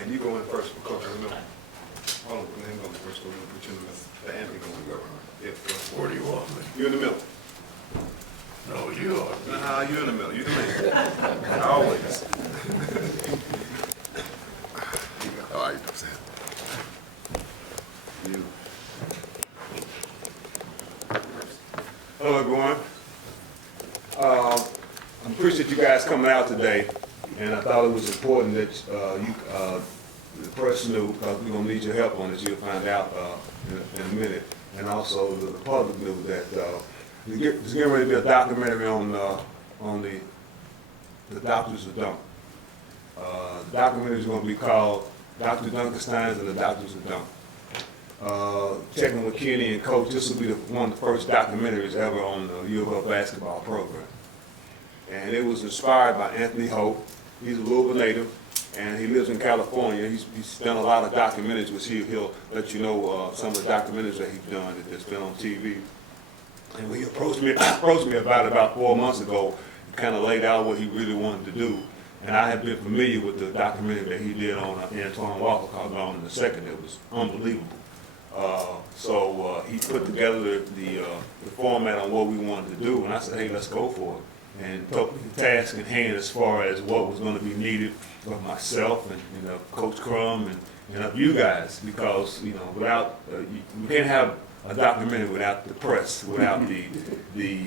And you go in first for Coach in the middle. Hold on, let him go first, so we're gonna put you in the middle. The Anthony going to go. Yeah, go. Where do you want me? You in the middle. No, you are. Nah, you in the middle. You the man. Always. All right, that's it. You. Hello, everyone. I appreciate you guys coming out today, and I thought it was important that the press knew, because we're going to need your help on this. You'll find out in a minute. And also the public knew that there's getting ready to be a documentary on the Doctors of Dunk. The documentary is going to be called Dr. Dunkenstein and the Doctors of Dunk. Checking with Kenny and Coach, this will be one of the first documentaries ever on the U of L basketball program. And it was inspired by Anthony Holt. He's a Louisville native, and he lives in California. He's done a lot of documentaries, which he'll let you know some of the documentaries that he's done that's been on TV. And when he approached me about 4 months ago, he kind of laid out what he really wanted to do. And I have been familiar with the documentary that he did on Antoine Walker called Gone in a Second. It was unbelievable. So he put together the format on what we wanted to do, and I said, hey, let's go for it. And took the task in hand as far as what was going to be needed of myself and Coach Crum and of you guys, because without you can't have a documentary without the press, without the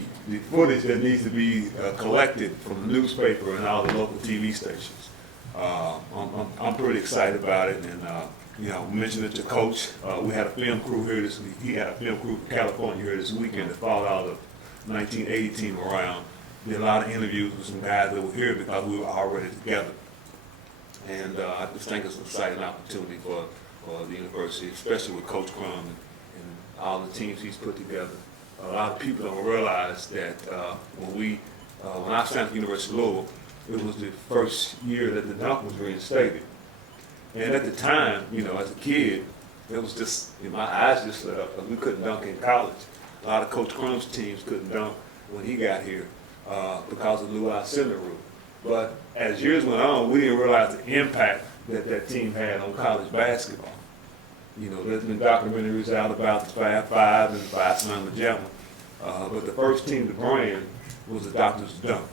footage that needs to be collected from the newspaper and all the local TV stations. I'm pretty excited about it, and mentioned it to Coach. We had a film crew here this week. He had a film crew from California here this weekend that followed out the 1980 team around. Did a lot of interviews with some guys that were here because we were already together. And I just think it's an exciting opportunity for the university, especially with Coach Crum and all the teams he's put together. A lot of people don't realize that when I signed at the University of Louisville, it was the first year that the dunk was reinstated. And at the time, as a kid, it was just, my eyes just lit up because we couldn't dunk in college. A lot of Coach Crum's teams couldn't dunk when he got here because of the Lou Assembly rule. But as years went on, we didn't realize the impact that team had on college basketball. There's been documentaries out about the 5-5 and the 5-9 Magellan. But the first team to brand was the Doctors of Dunk.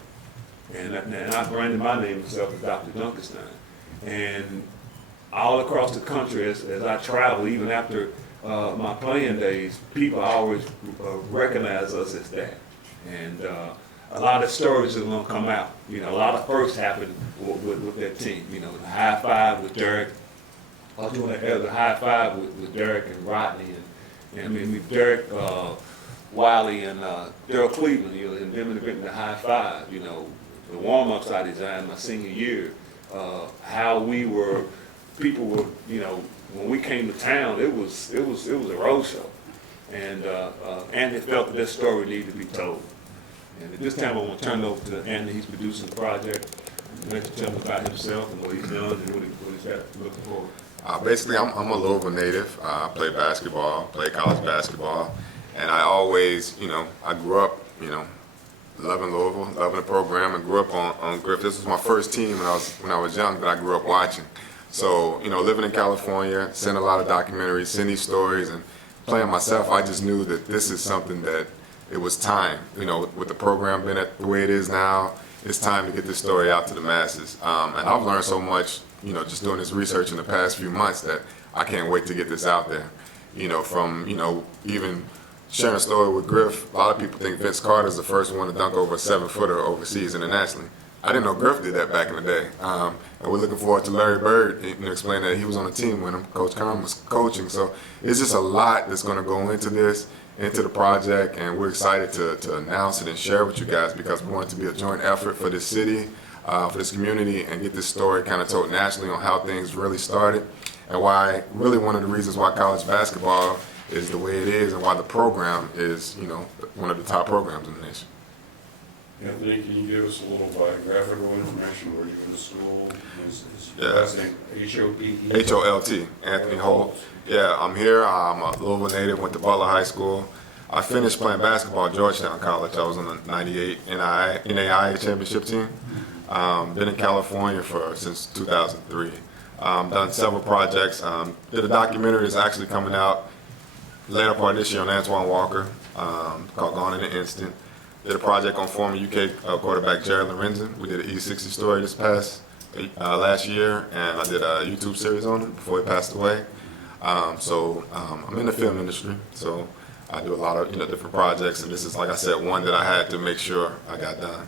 And I branded my name myself as Dr. Dunkenstein. And all across the country, as I travel, even after my playing days, people always recognize us as that. And a lot of stories are going to come out. A lot of firsts happened with that team. The high five with Derek. I was doing the high five with Derek and Rodney, and Derek, Wiley, and Darryl Cleveland. And them inventing the high five. The warm-ups I designed my senior year. How people were. When we came to town, it was a road show, and Anthony felt that story needed to be told. And at this time, I want to turn it over to Anthony. He's producing the project. Let you tell him about himself and what he's done and what he's got looking forward. Basically, I'm a Louisville native. I play basketball, play college basketball, and I always, I grew up, loving Louisville, loving the program, and grew up on Griffith. This was my first team when I was young that I grew up watching. So, living in California, seeing a lot of documentaries, seeing these stories, and playing myself, I just knew that this is something that it was time. With the program being the way it is now, it's time to get this story out to the masses. And I've learned so much, just doing this research in the past few months that I can't wait to get this out there. From, even sharing a story with Griff, a lot of people think Vince Carter's the first one to dunk over a 7-footer overseas internationally. I didn't know Griff did that back in the day. And we're looking forward to Larry Bird explaining that he was on the team when Coach Crum was coaching. So it's just a lot that's going to go into this, into the project, and we're excited to announce it and share with you guys because we want it to be a joint effort for this city, for this community, and get this story kind of told nationally on how things really started and why, really one of the reasons why college basketball is the way it is and why the program is, one of the top programs in the nation. Anthony, can you give us a little biographical information? Where you went to school? Yeah. Last name H-O-P-E? H-O-L-T, Anthony Holt. Yeah, I'm here. I'm a Louisville native, went to Butler High School. I finished playing basketball at Georgetown College. I was on the 98 NAIA championship team. Been in California since 2003. Done several projects. Did a documentary that's actually coming out later part of this year on Antoine Walker, called Gone in an Instant. Did a project on former UK quarterback Jerry Lorenzen. We did an E60 story this past last year, and I did a YouTube series on him before he passed away. I'm in the film industry, so I do a lot of different projects, and this is, like I said, one that I had to make sure I got done.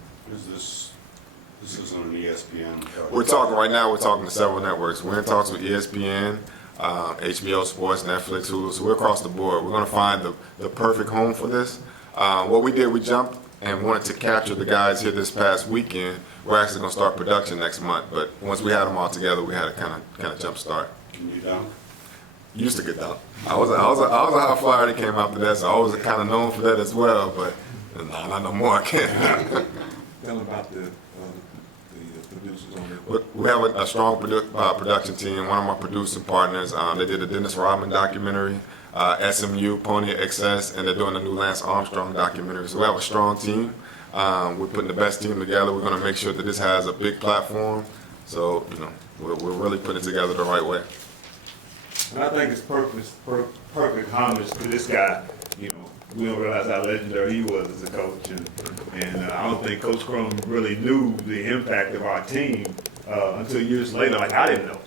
This is on ESPN. We're talking to several networks. We're in talks with ESPN, HBO Sports, Netflix, Hulu, so we're across the board. We're going to find the perfect home for this. What we did, we jumped and wanted to capture the guys here this past weekend. We're actually going to start production next month, but once we had them all together, we had to kind of jump start. Can you dunk? Used to get dunk. I was a high flyer that came after that, so I was kind of known for that as well, but not no more. I can't. Tell them about the producers on it. We have a strong production team. One of my producing partners, they did a Dennis Rodman documentary, SMU, Pony XS, and they're doing a new Lance Armstrong documentary. So we have a strong team. We're putting the best team together. We're going to make sure that this has a big platform. So, we're really putting it together the right way. And I think it's perfect homage to this guy. We don't realize how legendary he was as a coach, and I don't think Coach Crum really knew the impact of our team until years later. Like, I didn't know.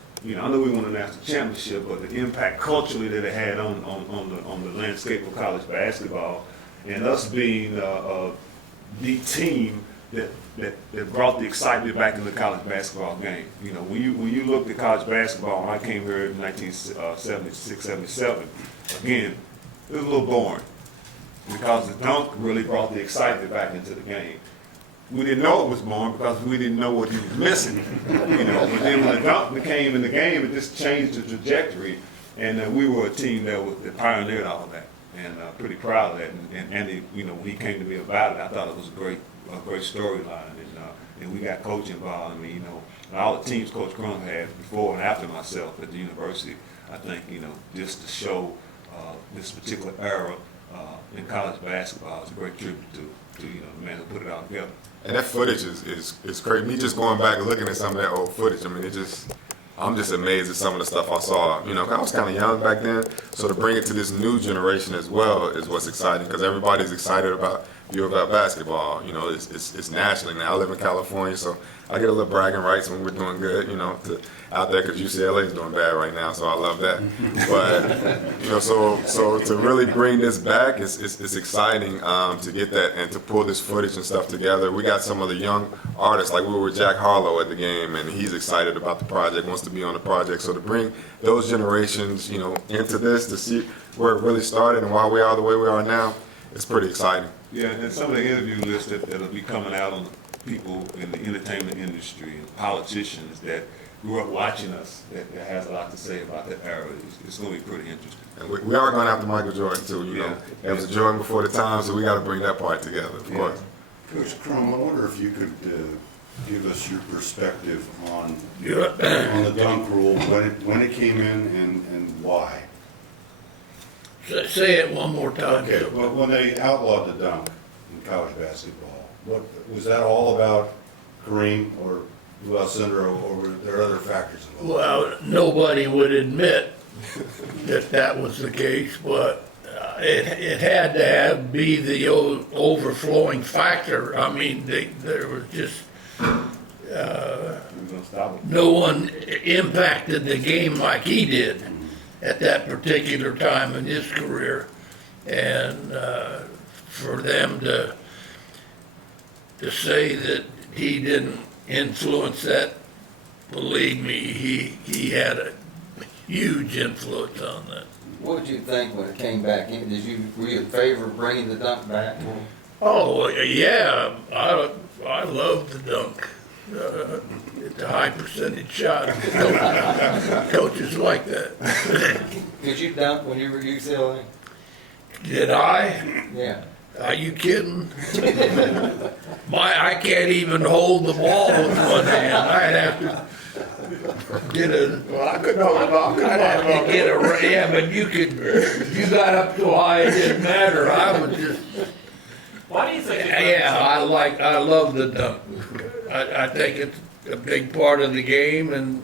I knew we won a national championship, but the impact culturally that it had on the landscape of college basketball, and us being the team that brought the excitement back in the college basketball game. When you looked at college basketball, when I came here in 1976, 77, again, it was a little boring because the dunk really brought the excitement back into the game. We didn't know it was boring because we didn't know what he was missing. But then when the dunk became in the game, it just changed the trajectory, and we were a team that pioneered all of that, and pretty proud of that. And Andy, when he came to me about it, I thought it was a great storyline, and we got coach involved. And all the teams Coach Crum had before and after myself at the university, I think, just to show this particular era in college basketball is a great tribute to the man who put it all together. And that footage is crazy. Me just going back and looking at some of that old footage, I'm just amazed at some of the stuff I saw. I was kind of young back then, so to bring it to this new generation as well is what's exciting, because everybody's excited about U of L basketball. It's nationally now. I live in California, so I get a little bragging rights when we're doing good, out there, because UCLA is doing bad right now, so I love that. But, so to really bring this back, it's exciting to get that and to pull this footage and stuff together. We got some of the young artists, like we were with Jack Harlow at the game, and he's excited about the project, wants to be on the project. So to bring those generations, into this, to see where it really started and why we are the way we are now, it's pretty exciting. Yeah, and some of the interview lists that'll be coming out on people in the entertainment industry and politicians that grew up watching us that has a lot to say about that era. It's going to be pretty interesting. And we are going after Michael Jordan too. There was a Jordan before the time, so we got to bring that part together, of course. Coach Crum, I wonder if you could give us your perspective on the dunk rule, when it came in and why. Say it one more time. Okay, well, when they outlawed the dunk in college basketball, was that all about Kareem or Lou Alcindor, or were there other factors involved? Well, nobody would admit that was the case, but it had to be the overflowing factor. There was just no one impacted the game like he did at that particular time in his career, and for them to say that he didn't influence that, believe me, he had a huge influence on that. What did you think when it came back in? Were you in favor of bringing the dunk back? Oh yeah, I love the dunk. It's a high percentage shot. Coaches like that. Could you dunk when you were at UCLA? Did I? Yeah. Are you kidding? I can't even hold the ball with one hand. I'd have to get a. Well, I couldn't hold it off. I'd have to get a. Yeah, but you got up so high it didn't matter. I would just. Why do you think? Yeah, I love the dunk. I think it's a big part of the game, and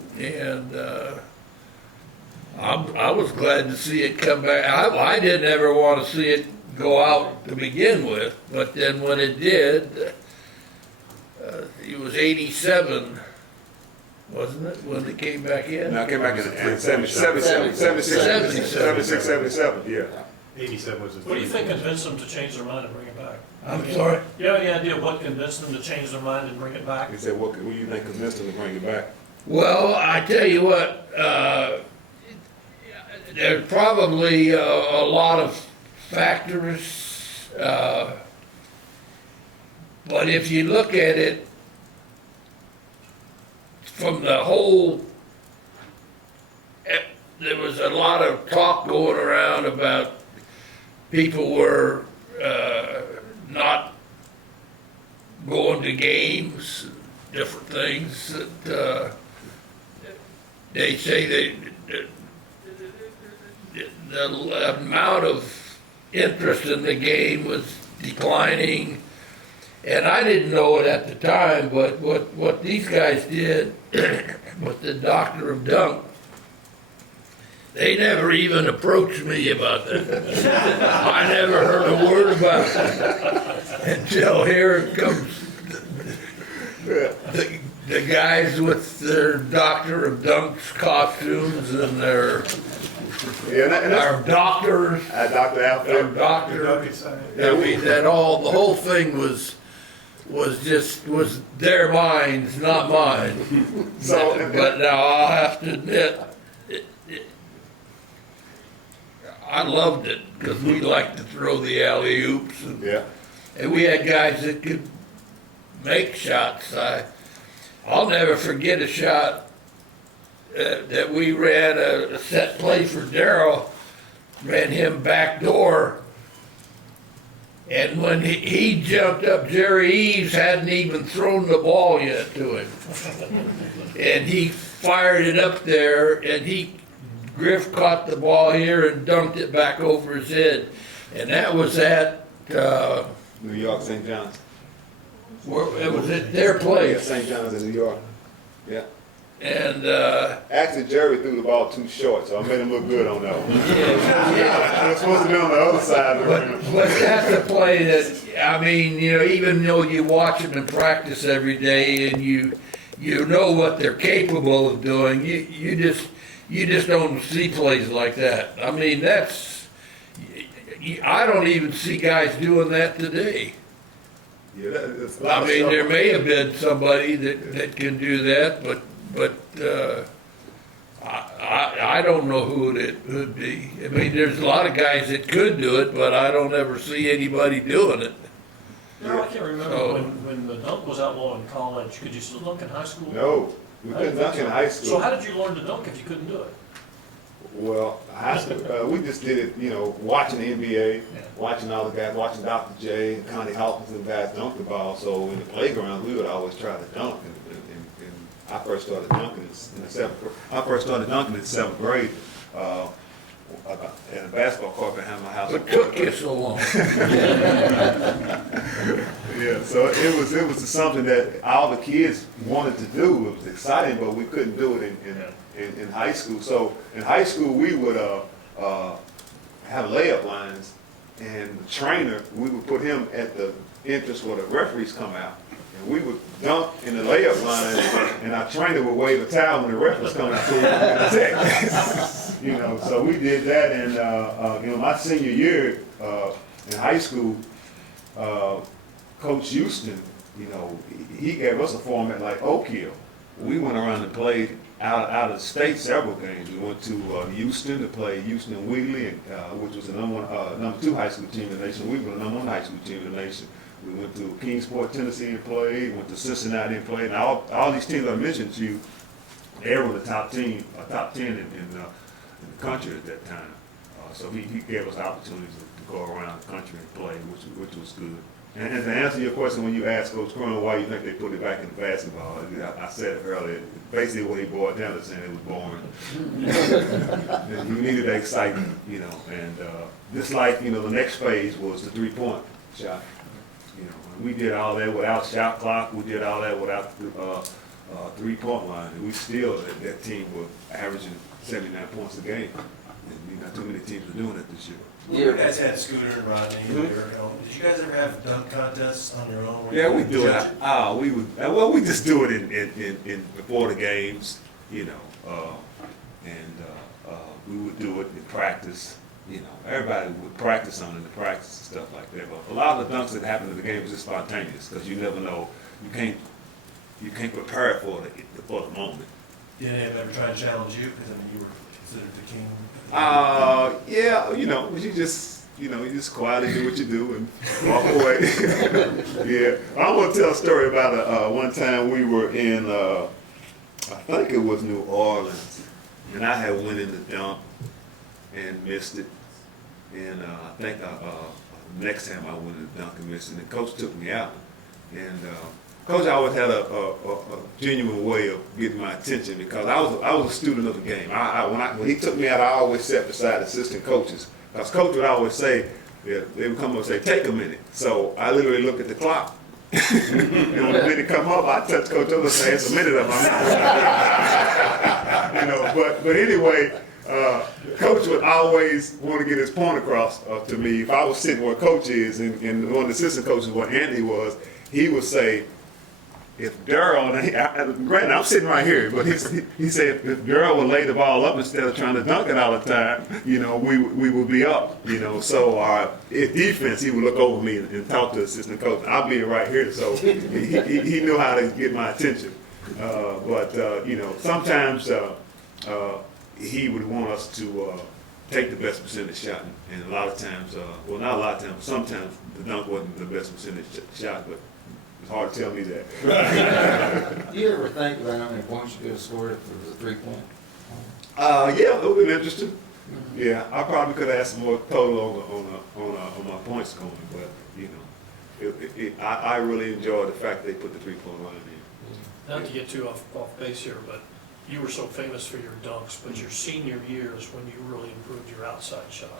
I was glad to see it come back. I didn't ever want to see it go out to begin with, but then when it did, it was 87, wasn't it, when it came back in? Now, I came back in 76, yeah. 87 was the. What do you think convinced them to change their mind and bring it back? I'm sorry? You have any idea what convinced them to change their mind and bring it back? He said, what do you think convinced him to bring it back? Well, I tell you what, there's probably a lot of factors, but if you look at it from the whole, there was a lot of talk going around about people were not going to games, different things that they say the amount of interest in the game was declining, and I didn't know it at the time, but what these guys did with the doctor of dunk, they never even approached me about that. I never heard a word about it until here comes the guys with their doctor of dunks costumes and their our doctors, Dr. our Alfred. doctor. Dunkenstein. I mean, the whole thing was their minds, not mine. So, But now I'll have to admit, I loved it because we liked to throw the alley oops, yeah. and we had guys that could make shots. I'll never forget a shot that we ran a set play for Darryl, ran him back door, and when he jumped up, Jerry Eves hadn't even thrown the ball yet to him, and he fired it up there, and Griff caught the ball here and dunked it back over his head, and that was at New York, St. John's. it was at their Yeah, place, St. John's in New York. Yeah. and Actually, Jerry threw the ball too short, so I made him look good on that one. yeah. It was supposed to be on the other side of the rim. But that's a play that, I mean, even though you watch them in practice every day and you know what they're capable of doing, you just don't see plays like that. I mean, I don't even see guys doing that today. Yeah, that's I mean, there may have been somebody that can do that, but I don't know who it would be. I mean, there's a lot of guys that could do it, but I don't ever see anybody doing it. No, I can't remember So- when the dunk was outlawed in college. Could you still dunk in high school? No, we couldn't dunk in high school. So how did you learn to dunk if you couldn't do it? Well, high school, we just did it, watching the NBA, Yeah. watching all the guys, watching Dr. J, Connie Hawkins and guys dunk the ball. So in the playground, we would always try to dunk. And I first started dunking in the seventh grade. In a basketball court behind my house. What took you so long? Yeah, so it was something that all the kids wanted to do. It was exciting, but we couldn't do it in high school. So in high school, we would have layup lines, and the trainer, we would put him at the entrance where the referees come out. And we would dunk in the layup line, and our trainer would wave a towel when the ref was coming out to protect. So we did that, and my senior year in high school, Coach Houston, he gave us a format like Oak Hill. We went around and played out of state several games. We went to Houston to play Houston and Wheatley, which was the number 2 high school team in the nation. We were the number 1 high school team in the nation. We went to KySports, Tennessee and played. Went to Cincinnati and played. And all these teams I mentioned to you, they were the top 10 in the country at that time. So he gave us opportunities to go around the country and play, which was good. And to answer your question, when you asked Coach Crum why you think they put it back in basketball, I said it earlier. Basically, what he boiled down to saying it was boring. And you needed that excitement, And just like the next phase was the 3-point shot. You know, and we did all that without shot clock. We did all that without 3-point line, and we still that team was averaging 79 points a game. And not too many teams are doing it this year. You guys had Scooter and Rodney and Darryl. Did you guys ever have dunk contests on your own? Yeah, we do it. We would. Well, we just do it in before the games, you know, we would do it in practice. You know, everybody would practice on it in the practice and stuff like that. But a lot of the dunks that happen in the game is just spontaneous because you never know. You can't prepare for the moment. Did anybody ever try to challenge you? Because I mean, you were considered the king. Yeah, you know, you just quietly do what you do and walk away. Yeah, I'm gonna tell a story about one time we were in, I think it was New Orleans, and I had went in the dunk and missed it, and I think next time I went in the dunk and missed it, and the coach took me out, and Coach always had a genuine way of getting my attention because I was a student of the game. When he took me out, I always sat beside assistant coaches because Coach would always say, they would come up and say, take a minute. So I literally look at the clock. And when the minute come up, I touch Coach over and say, it's a minute up. You know, but anyway, Coach would always want to get his point across to me. If I was sitting where Coach is and one of the assistant coaches where Andy was, he would say, if Darryl, granted I'm sitting right here, but he said if Darryl would lay the ball up instead of trying to dunk it all the time, you know, we would be up, you know. So our defense, he would look over me and talk to the assistant coach. I'll be right here, so he knew how to get my attention. But you know, sometimes he would want us to take the best percentage shot, and a lot of times, well, not a lot of times, but sometimes the dunk wasn't the best percentage shot, but it's hard to tell me that. Do you ever think about how many points you could have scored if it was a 3-point? Yeah, it would have been interesting. Yeah, I probably could have asked more total on my points scoring, but you know, I really enjoyed the fact they put the 3-point line in. Not to get too off base here, but you were so famous for your dunks, but your senior year is when you really improved your outside shot.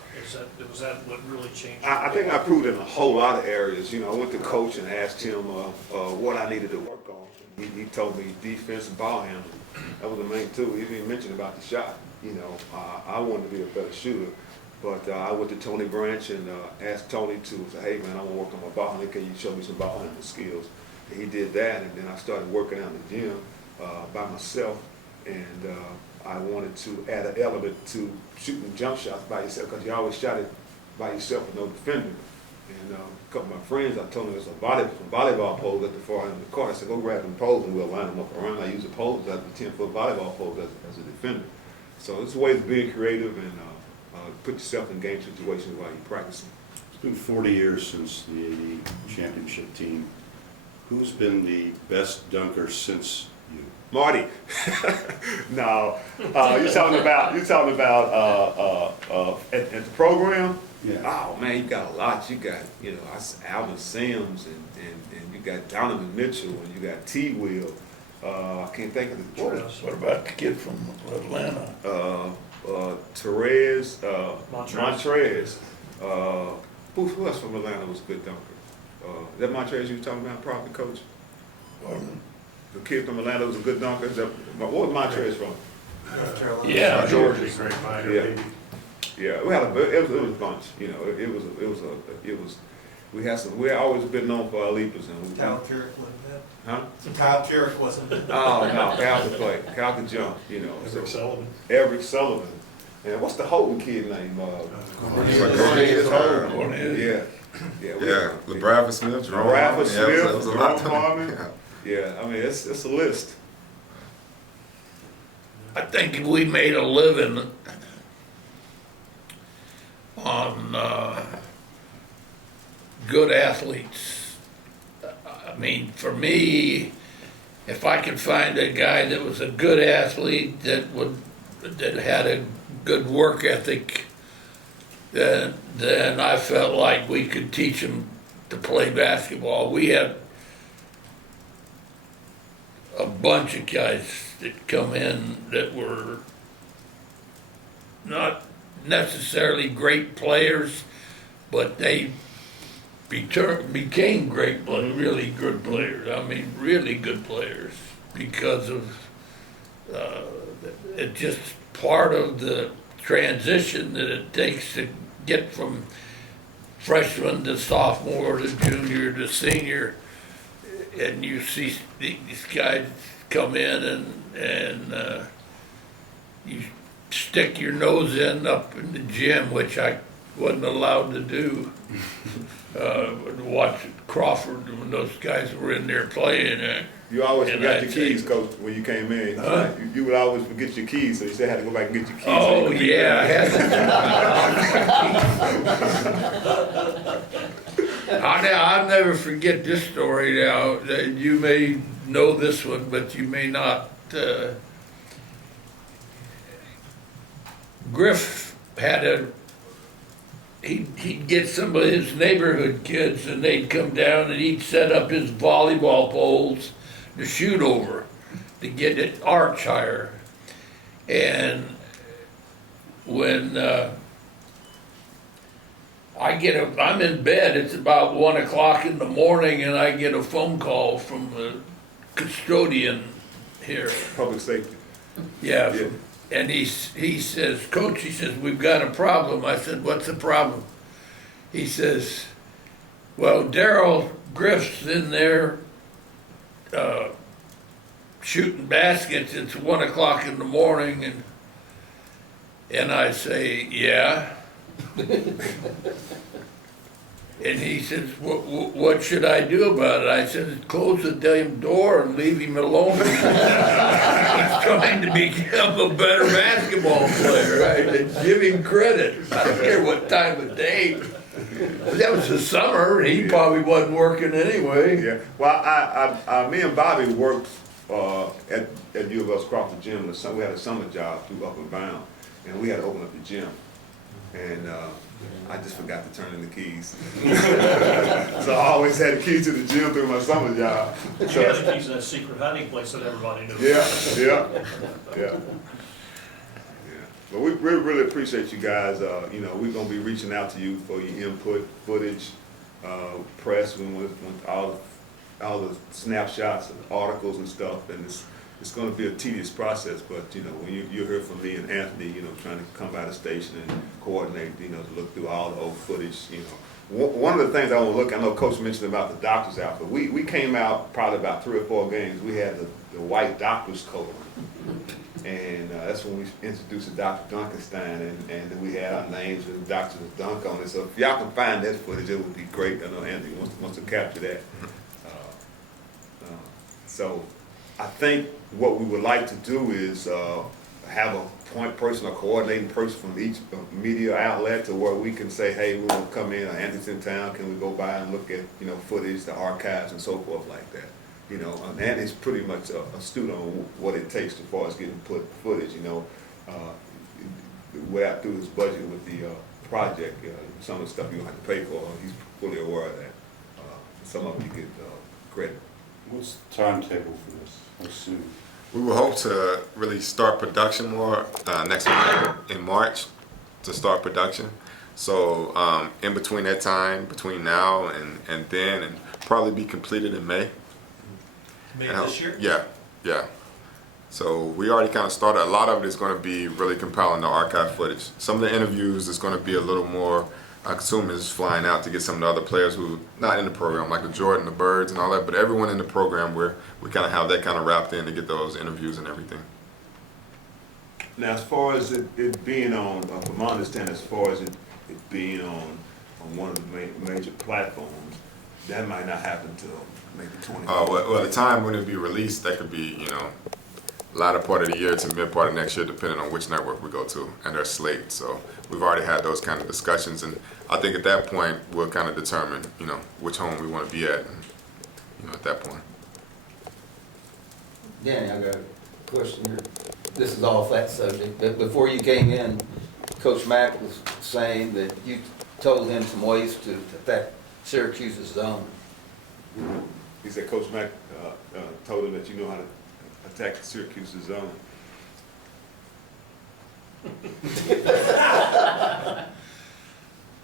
Was that what really changed? I think I improved in a whole lot of areas. You know, I went to coach and asked him what I needed to work on. He told me defense and ball handling. That was the main two. He didn't mention about the shot. You know, I wanted to be a better shooter, but I went to Tony Branch and asked Tony to say, hey man, I want to work on my ball handling. Can you show me some ball handling skills? And he did that, and then I started working out in the gym by myself. And I wanted to add an element to shooting jump shots by yourself because you always shot it by yourself with no defender. And a couple of my friends, I told them there's some volleyball poles at the far end of the court. I said, go grab them poles and we'll line them up around. I use the poles as the 10-foot volleyball poles as a defender. So it's a way of being creative and put yourself in game situations while you're practicing. It's been 40 years since the AD championship team. Who's been the best dunker since you? Marty. No. You're talking about at the program? Yeah. Oh man, you got a lot. You got, you know, Alvin Sims and you got Donovan Mitchell and you got T. Will. I can't think of the What about the kid from Atlanta? Therese, Montrez. Montrez. Who else from Atlanta was a good dunker? Is that Montrez you were talking about, probably, Coach? Pardon? The kid from Atlanta was a good dunker. What was Montrez from? Yeah, Georgia, great fighter, Yeah. baby. Yeah, we had it was a bunch. You know, we had always been known for our leapers and Kyle Carrick wasn't that? huh? Kyle Carrick wasn't that? Oh no, Cal could play. Cal could jump. You know, Eric Sullivan. Eric Sullivan. And what's the Holton kid name? Cornelius Holton. Cornelius. Yeah. Yeah, LeBradford Smith, Jerome Bradford Harmon. Smith, Yeah, it was a lot. Jerome Harmon. Yeah. Yeah, I mean it's a list. I think if we made a living on good athletes, I mean, for me, if I could find a guy that was a good athlete that had a good work ethic, then I felt like we could teach him to play basketball. We had a bunch of guys that come in that were not necessarily great players, but they became great players, really good players. I mean, really good players because of it just part of the transition that it takes to get from freshman to sophomore to junior to senior, and you see these guys come in and you stick your nose up in the gym, which I wasn't allowed to do. Watch Crawford when those guys were in there playing. You always And forgot I'd your say- keys, Coach, when you came in. You would always forget your keys, so you still had to go back and get your keys. Oh, yeah, I had I'll never forget this story now. You may know this one, but you may not. Griff had he'd get some of his neighborhood kids and they'd come down and he'd set up his volleyball poles to shoot over to get it arch higher. And when I'm in bed, it's about 1 o'clock in the morning, and I get a phone call from the custodian here. Public safety. Yeah, Yeah. and he says, Coach, he says, we've got a problem. I said, what's the problem? He says, well, Darryl Griff's in there shooting baskets. It's 1 o'clock in the morning, and I say, yeah. And he says, what should I do about it? I said, close the damn door and leave him alone. He's trying to become a better basketball player. I said, give him credit. I don't care what time of day. But that was the summer, and he probably wasn't working anyway. Yeah. Well, me and Bobby worked at U of L's Crawford Gym. We had a summer job through Up and Bound, and we had to open up the gym. And I just forgot to turn in the keys. So I always had the keys to the gym through my summer job. But you had the keys to that secret hiding place that everybody knew. Yeah. But we really appreciate you guys. We're gonna be reaching out to you for your input, footage, press, when all the snapshots and articles and stuff. And it's gonna be a tedious process, but when you hear from me and Anthony, trying to come by the station and coordinate, to look through all the old footage, One of the things I want to look, I know Coach mentioned about the doctor's outfit. We came out probably about 3 or 4 games. We had the white doctor's coat on. And that's when we introduced Dr. Dunkenstein, and then we had our names and Dr. Dunk on it. So if y'all can find that footage, it would be great. I know Anthony wants to capture that. So I think what we would like to do is have a point person, a coordinating person from each media outlet to where we can say, hey, we want to come in, Anthony's in town, can we go by and look at, footage, the archives and so forth like that. Anthony's pretty much a student on what it takes as far as getting footage, without through his budget with the project, some of the stuff you don't have to pay for, he's fully aware of that. Some of it you get credit. What's the timetable for this? How soon? We will hope to really start production more next month in March to start production. So in between that time, between now and then, and probably be completed in May. May this year? Yeah. So we already kind of started. A lot of it is going to be really compelling, the archive footage. Some of the interviews is going to be a little more, I assume, is flying out to get some of the other players who not in the program, like the Jordan, the Birds and all that, but everyone in the program where we kind of have that kind of wrapped in to get those interviews and everything. Now, as far as it being on, from my understanding, as far as it being on one of the major platforms, that might not happen till maybe 20. Well, the time when it'll be released, that could be, latter part of the year to mid part of next year, depending on which network we go to and their slate. So we've already had those kind of discussions, and I think at that point we'll kind of determine, which home we want to be at, and, at that point. Danny, I got a question here. This is off that subject, but before you came in, Coach Mack was saying that you told him some ways to attack Syracuse's zone. He said Coach Mack told him that you know how to attack Syracuse's zone.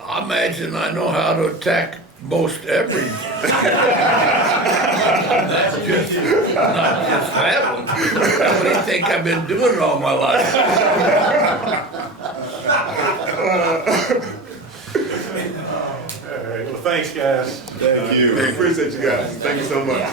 I imagine I know how to attack most every. Not just that one. What do you think I've been doing all my life? All right, well, thanks, guys. Thank you. We appreciate you guys. Thank you so much.